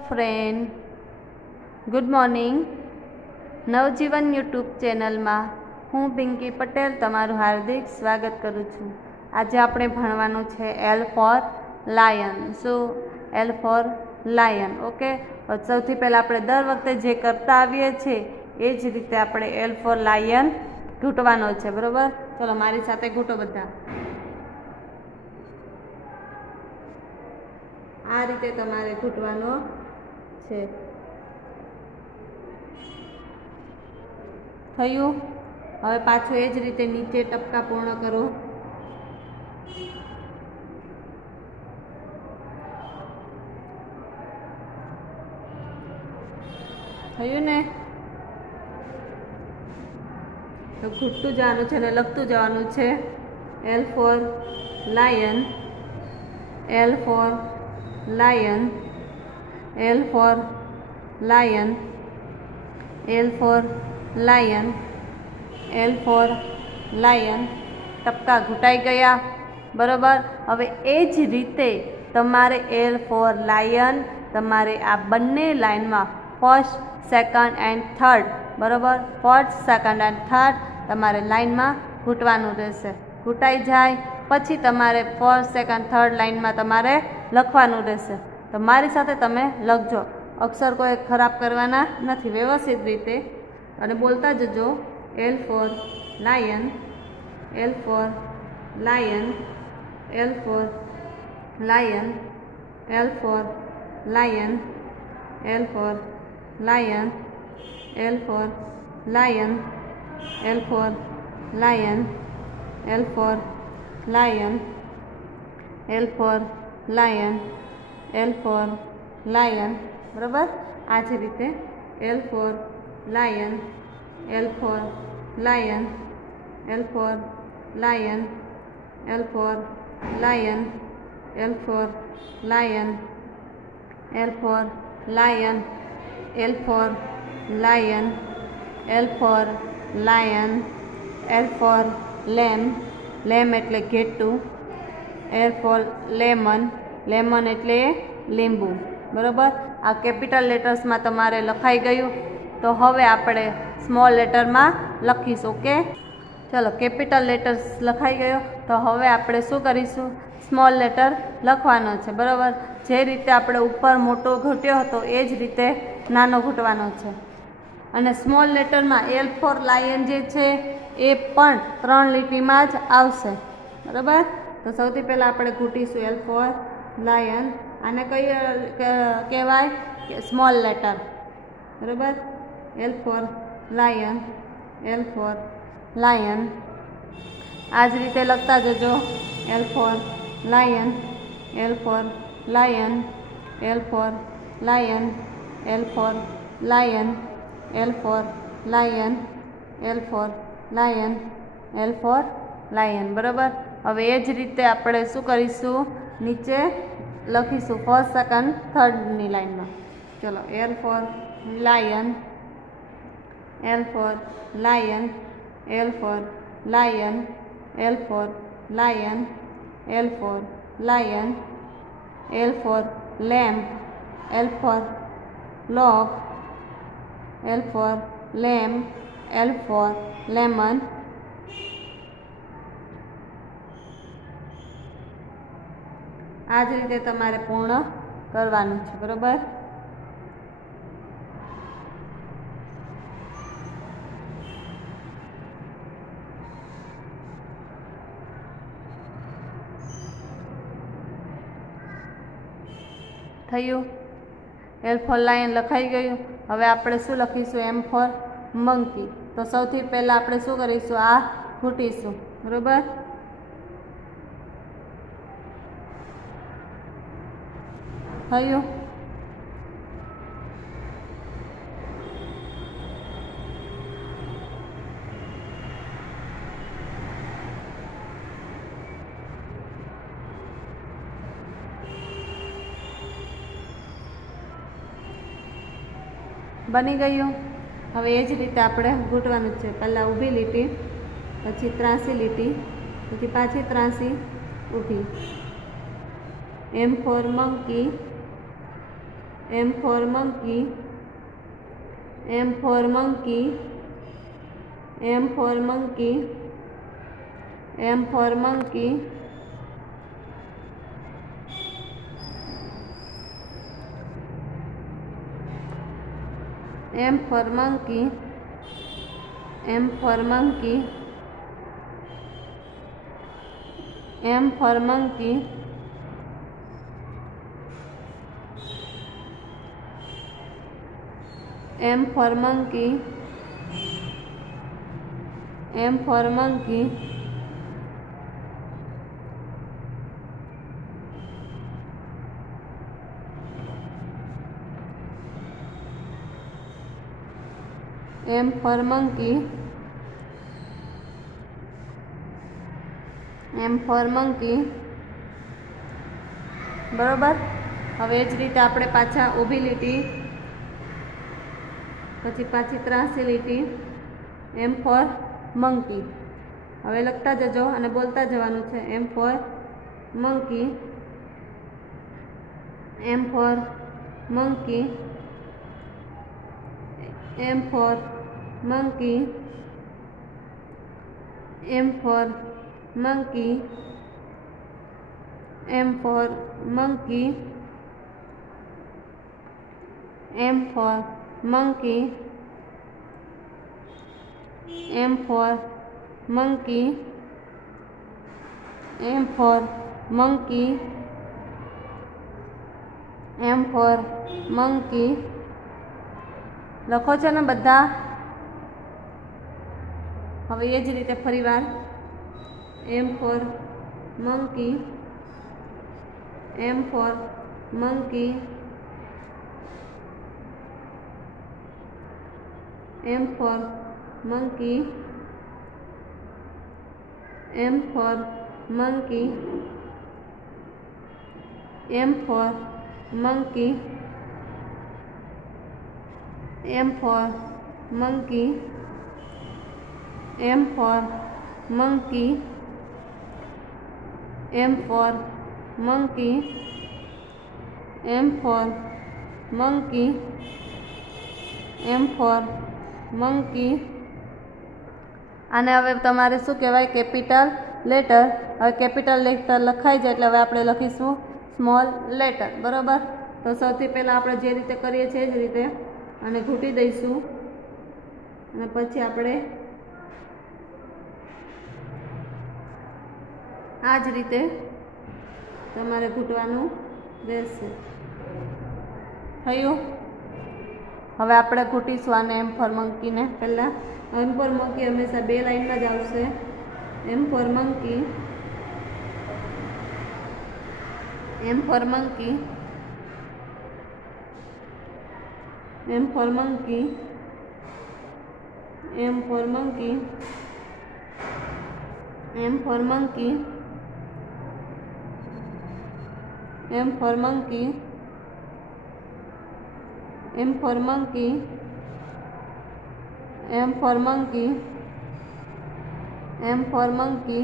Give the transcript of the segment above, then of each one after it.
Friend, good morning. Navjivan YouTube ચેનલમાં હું પિંકી પટેલ તમારું હાર્દિક સ્વાગત કરું છું. આજે આપણે ભણવાનું છે એલ ફોર લાયન. શું? L for lion. ઓકે. સૌથી પહેલાં આપણે દર વખતે જે કરતા આવીએ છીએ એ જ રીતે આપણે એલ ફોર લાયન ઘૂંટવાનો છે. બરાબર? ચલો મારી સાથે ઘૂંટો બધા. આ રીતે તમારે ઘૂંટવાનો છે. થયું? હવે પાછું એ જ રીતે નીચે ટપકા પૂર્ણ કરો. થયું ને? તો ઘૂંટતું જવાનું છે ને લખતું જવાનું છે. L for lion, L for lion, L for lion, L for lion, L for lion. ટપકા ઘૂંટાઈ ગયા. બરાબર? હવે એ જ રીતે તમારે એલ ફોર લાયન તમારે આ બંને લાઇનમાં ફર્સ્ટ, સેકન્ડ એન્ડ થર્ડ, બરાબર, ફર્સ્ટ, સેકન્ડ એન્ડ થર્ડ તમારે લાઇનમાં ઘૂંટવાનું રહેશે. ઘૂંટાઈ જાય પછી તમારે ફર્સ્ટ, સેકન્ડ, થર્ડ લાઇનમાં તમારે લખવાનું રહેશે. તો મારી સાથે તમે લખજો. અક્ષર કોઈ ખરાબ કરવાના નથી, વ્યવસ્થિત રીતે અને બોલતા જજો. L for lion, L for lion, L for lion, L for lion, L for lion, L for lion, L for lion, L for lion, L for lion, L for lion. બરાબર? આ જ રીતે L for lion, L for lion, L for lion, L for lion, L for lion, L for lion, L for lion, L for lion, L for lamb, lamb એટલે ઘેટું, L for lemon, lemon એટલે લીંબુ. બરાબર? આ capital લેટર્સમાં તમારે લખાઈ ગયું. તો હવે આપણે સ્મોલ લેટરમાં લખીશું. ઓકે? ચલો, કેપિટલ લેટર્સ લખાઈ ગયો. તો હવે આપણે શું કરીશું? સ્મોલ લેટર લખવાનો છે. બરાબર? જે રીતે આપણે ઉપર મોટો ઘૂંટ્યો હતો એ જ રીતે નાનો ઘૂંટવાનો છે. અને સ્મોલ લેટરમાં એલ ફોર લાયન જે છે એ પણ 3 લીટીમાં જ આવશે. બરાબર? તો સૌથી પહેલાં આપણે ઘૂંટીશું એલ ફોર લાયન. આને કઈ કહેવાય? Small letter. બરાબર? L for lion, L for lion. આ જ રીતે લખતા જજો. L for lion, L for lion, L for lion, L for lion, L for lion, L for lion, L for lion. બરાબર? હવે એ જ રીતે આપણે શું કરીશું? નીચે લખીશું ફર્સ્ટ, સેકન્ડ, થર્ડની લાઇનમાં. ચલો, L for lion, L for lion, L for lion, L for lion, L for lion, L for lamp, L for lock, L for lamp, L for lemon. આ જ રીતે તમારે પૂર્ણ કરવાનું છે. બરાબર? થયું? એલ ફોર લાયન લખાઈ ગયું. હવે આપણે શું લખીશું? એમ ફોર મંકી. તો સૌથી પહેલાં આપણે શું કરીશું? આ ઘૂંટીશું. બરાબર? થયું? બની ગયું. હવે એ જ રીતે આપણે ઘૂંટવાનું છે. પહેલાં ઊભી લીટી, પછી ત્રાસી લીટી, પછી પાછી ત્રાસી ઊભી. M for monkey, M for monkey, M for monkey, M for monkey, M for monkey, M for monkey, M for monkey, M for monkey, M for monkey, M for monkey, M for monkey, M for monkey. બરાબર. હવે એ જ રીતે આપણે પાછા ઊભી લીટી, પછી પાછી ત્રાસી લીટી, M for monkey. હવે લખતા જજો અને બોલતા જવાનું છે. M for monkey, M for monkey, M for monkey, M for monkey, M for monkey, M for monkey, M for monkey, M for monkey, M for monkey. લખો છો ને બધા? હવે એ જ રીતે ફરીવાર M for monkey, M for monkey, M for monkey, M for monkey, M for monkey, M for monkey, M for monkey, M for monkey, M for monkey, M for monkey. આને હવે તમારે શું કહેવાય? Capital letter. હવે capital letter લખાઈ જાય એટલે હવે આપણે લખીશું સ્મોલ લેટર. બરાબર. તો સૌથી પહેલાં આપણે જે રીતે કરીએ છીએ એ જ રીતે અને ઘૂંટી દઈશું અને પછી આપણે આ જ રીતે તમારે ઘૂંટવાનું રહેશે. થયું? હવે આપણે ઘૂંટીશું આને M for monkeyને. પહેલાં M for monkey હંમેશા બે લાઈનમાં જ આવશે. M for monkey, M for monkey, M for monkey, M for monkey, M for monkey, M for monkey, M for monkey, M for monkey, M for monkey.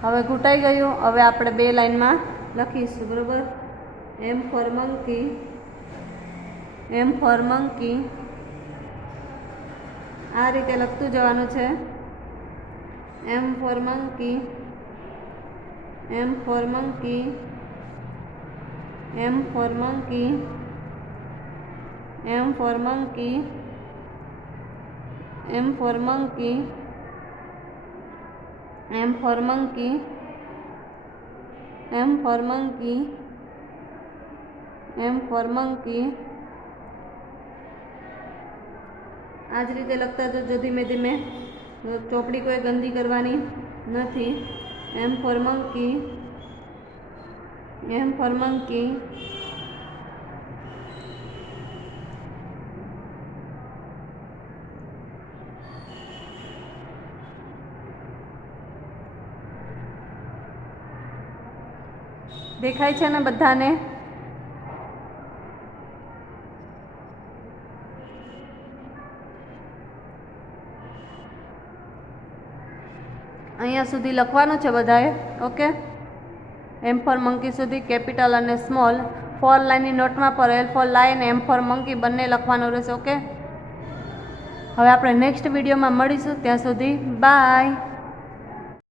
હવે ઘૂંટાઈ ગયું. હવે આપણે બે લાઈનમાં લખીશું. બરાબર. M for monkey, M for monkey. આ રીતે લખતું જવાનું છે. M for monkey, M for monkey, M for monkey, M for monkey, M for monkey, M for monkey, M for monkey, M for monkey. આ જ રીતે લખતા જજો ધીમે ધીમે. ચોપડી કોઈ ગંદી કરવાની નથી. M for monkey, M for monkey, દેખાય છે ને બધાને? અહીંયા સુધી લખવાનું છે બધાએ. ઓકે. M for monkey સુધી કેપિટલ અને સ્મોલ. 4 લાઇનની નોટમાં પર L for lion, M for monkey બંને લખવાનું રહેશે. ઓકે, હવે આપણે નેક્સ્ટ વિડીયોમાં મળીશું. ત્યાં સુધી બાય.